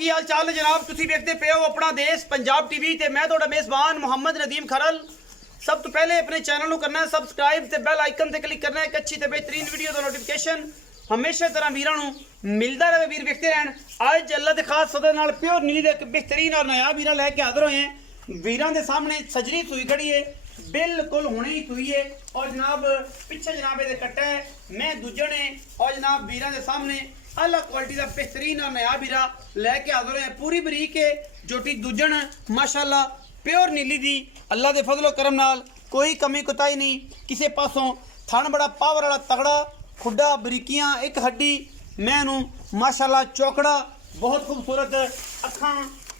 की हाल चाल है जनाब। तुसी देखते पे हो अपना देश पंजाब टीवी ते मैं तुहाडा मेज़बान मुहम्मद नदीम खरल। सब तो पहले अपने चैनल को करना है सबसक्राइब ते बेल आइकन ते क्लिक करना है। एक अच्छी ते बेहतरीन वीडियो का नोटिफिकेशन हमेशा तरह वीरां नूं मिलता रहे। वीर देखते रहन। अज अल्लाह दे खास सदर नाल प्योर नीली दे एक बेहतरीन और नया वीरा लैके हाजिर होए हैं। वीरां दे सामने सजरी सूई खड़ी है, बिल्कुल हुणे ही सूई है। और जनाब पिछे जनाब ये कट्टा है, मैं दूजन है। और जनाब वीरां दे सामने अलग क्वालिटी का बेहतरीन और नया वीरा लैके हाजिर होए हैं। पूरी बरीक है, जोटी दूजन माशाअल्लाह प्योर नीली दी अल्लाह दे फजलो करम नाल कोई कमी कुताई नहीं किसी पासों। थन बड़ा पावर वाला तगड़ा, खुड्डा बरीकियां एक हड्डी मैनू माशाअल्लाह चौकड़ा बहुत खूबसूरत, अखां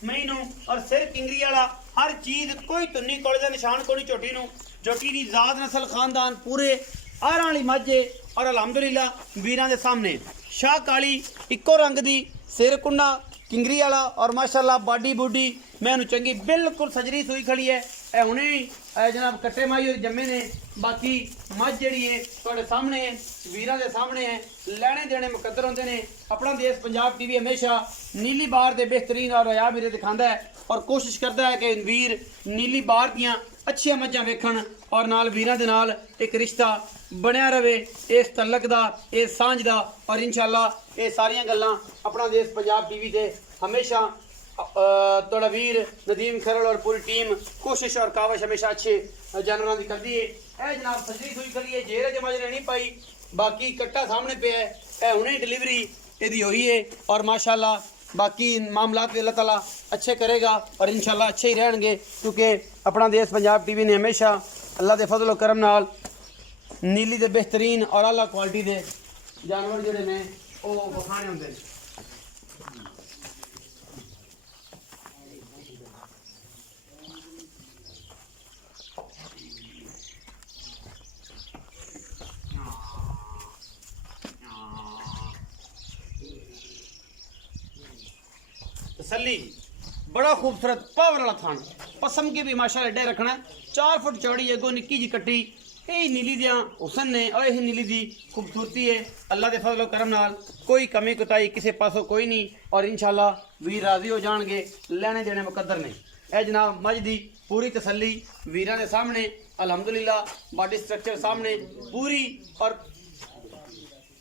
मैनू और सिर किंगरी वाला हर चीज़ कोई तुन्नी कोले का निशान कोई झोटी नू। झोटी दी जात नस्ल खानदान पूरे आरां वाली मझ और अलहमदुलिल्लाह वीरां दे सामने शाह काली इक्को रंग दी सिर कुंडा किंगरी वाला और माशाअल्लाह बाडी बूडी मैनू चंगी बिल्कुल सजरी सूई खड़ी है। ए हुणे जनाब कट्टे माई और जम्मे ने। बाकी मझ जिहड़ी है तुहाडे सामने है, वीरां दे सामने है। लैने देने मुकद्दर होंदे ने। अपना देश पंजाब टीवी हमेशा नीली बार दे बेहतरीन और रया वीरे दिखांदा है और कोशिश करता है कि वीर नीली बार दियां अच्छियां मझां वेखण और नाल वीरां दे नाल एक रिश्ता बनया रहे इस तलक दा इस सांझ दा। और इंशाअल्लाह ये सारियां गल्लां अपना देश पंजाब टीवी ते हमेशा थोड़ा वीर नदीम खरल और पूरी टीम कोशिश और कावश हमेशा अच्छे जानवरों की करती है। ए जनाब सजरी सुई खड़ी है, जेर जमाज ने नहीं पाई। बाकी कट्टा सामने पे है, ए हुणे डिलीवरी यदि हुई है और माशाअल्लाह बाकी मामलात अल्लाह ताला अच्छे करेगा और इंशाअल्लाह अच्छे ही रहेंगे। क्योंकि अपना देश पंजाब टीवी ने हमेशा अल्लाह के फजलो करम नाल नीली दे बेहतरीन और आला क्वालिटी दे जानवर जोड़े ने वो वखाने होंगे। तसल्ली बड़ा खूबसूरत पावर वाला थान पसम की भी माशाअल्लाह डे रखना। 4 फुट चौड़ी एगो निक्की जी कट्टी यही नीली दियाँ हुसन ने और यही नीली दी खूबसूरती है। अल्लाह के फजलो करम नाल कोई कमी कुताई किसी पासों कोई नहीं और इंशाअल्लाह वीर राजी हो जाएंगे। लेने देने मुकद्दर नहीं। ए जनाब मझ दी पूरी तसल्ली वीरां दे सामने अलहमदुलिल्लाह बॉडी स्ट्रक्चर सामने पूरी और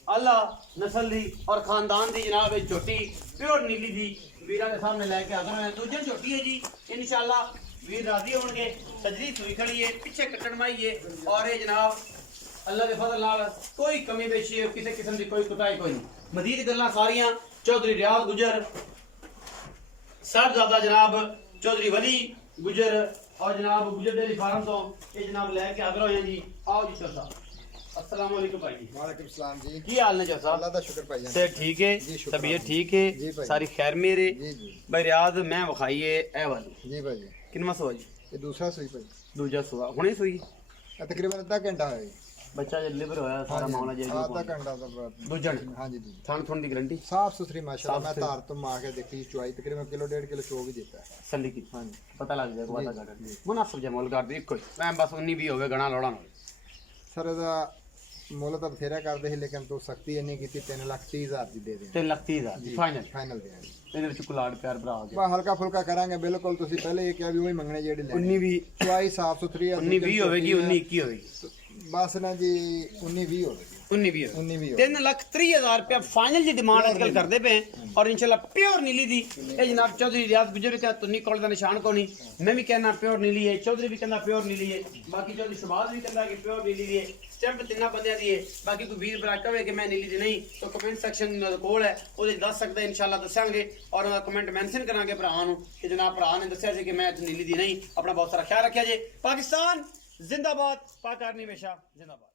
अल्लाह नस्ल दी और खानदान दी जनाब झोटी प्योर नीली दी वीरां दे सामने लैके आदर है। दूजन झोटी है जी इंशाअल्लाह वीर राजी होंगे। सजरी सुई खड़ी है, पिछे कट्टन माई है और ये जनाब अल्लाह के फजल नाल कोई कमी बेशी है किसी किस्म की कोई कुताई कोई नहीं। मजीद गल्लां सारियां चौधरी रियाज गुजर साहबजादा जनाब चौधरी वली गुजर और जनाब गुजर डेयरी फार्म तो ये जनाब लैके आदर होए जी। आओ जी चौसा अस्सलाम वालेकुम भाई जी। वालेकुम सलाम जी। की हाल ने चौसा? अल्लाह दा शुक्र भाई जान। सेहत ठीक है, तबीयत ठीक है, सारी खैर मेरे जी जी भाई रियाज मैं विखाई है ए वाली जी भाई। किनवा सुआ जी? ये दूसरा सुई भाई, दूजा सुआ हुणे सुई तकरीबन आधा घंटा है जी। बच्चा जो डिलीवर होया सारा मामला जे आधा घंटा दा बाद। दूजन हाँ जी जी। थान थोन दी गारंटी साफ सुथरी माशाल्लाह। मैं तार तो मार के देखी चुआई तकरीबन किलो 1.5 किलो चो भी देता है। सल्ली की हाँ जी पता लग जाएगा वादा गार्डन मुनासिब जे मोल कर दी कोई मैं बस 19 भी होवे गणा लोड़ा ना सर ਇਹਦਾ ਮੁੱਲ ਤਾਂ ਬਥੇਰਾ ਕਰਦੇ ਸੀ ਲੇਕਿਨ ਤੂੰ ਸਖਤੀ ਇੰਨੀ ਕੀਤੀ 3,30,000 ਦੀ ਦੇ ਦੇ। 3,30,000 फाइनल ਫਾਈਨਲ ਦੇ ਇਹਦੇ ਵਿੱਚ ਕੁਲਾੜ ਪਿਆਰ ਭਰਾ ਆ ਗਿਆ। ਬਾ ਹਲਕਾ ਫੁਲਕਾ ਕਰਾਂਗੇ ਬਿਲਕੁਲ। ਤੁਸੀਂ ਪਹਿਲੇ ਇਹ ਕਿਹਾ ਵੀ ਉਹੀ ਮੰਗਣੇ ਜਿਹੜੇ ਲੈ 19 ਵੀ ਚੁਆਈ ਸਾਫ ਸੁਥਰੀ ਹੈ। 19 20 ਹੋਵੇਗੀ 19 21 ਹੋਵੇਗੀ ਬਸ ਨਾ ਜੀ 19 20 ਹੋਵੇਗੀ 19 भी 19 20 3,30,000 रुपया फाइनल जी डिमांड आजकल करते पे और इंशाल्लाह प्योर नीली दी ये जनाब चौधरी रियाज गुजर का तुन्नी कोल का निशान को नहीं मैं भी कहना प्योर नीली है, चौधरी भी कहना प्योर नीली है, बाकी चौधरी शहबाज भी कहता कि प्योर नीली दी है। स्टैंप तिना बंदे दी है। बाकी कोई वीर भरा कहे कि मैं नीली दी नहीं तो कमेंट सेक्शन कोल है वो दस सकते इंशाल्लाह दसांगे और कमेंट मैंशन करांगे भरा कि जनाब भरा ने दसिया कि मैं नीली दी नहीं। अपना बहुत सारा ख्याल रखा जे। पाकिस्तान जिंदाबाद, पाक आर्मी हमेशा जिंदाबाद।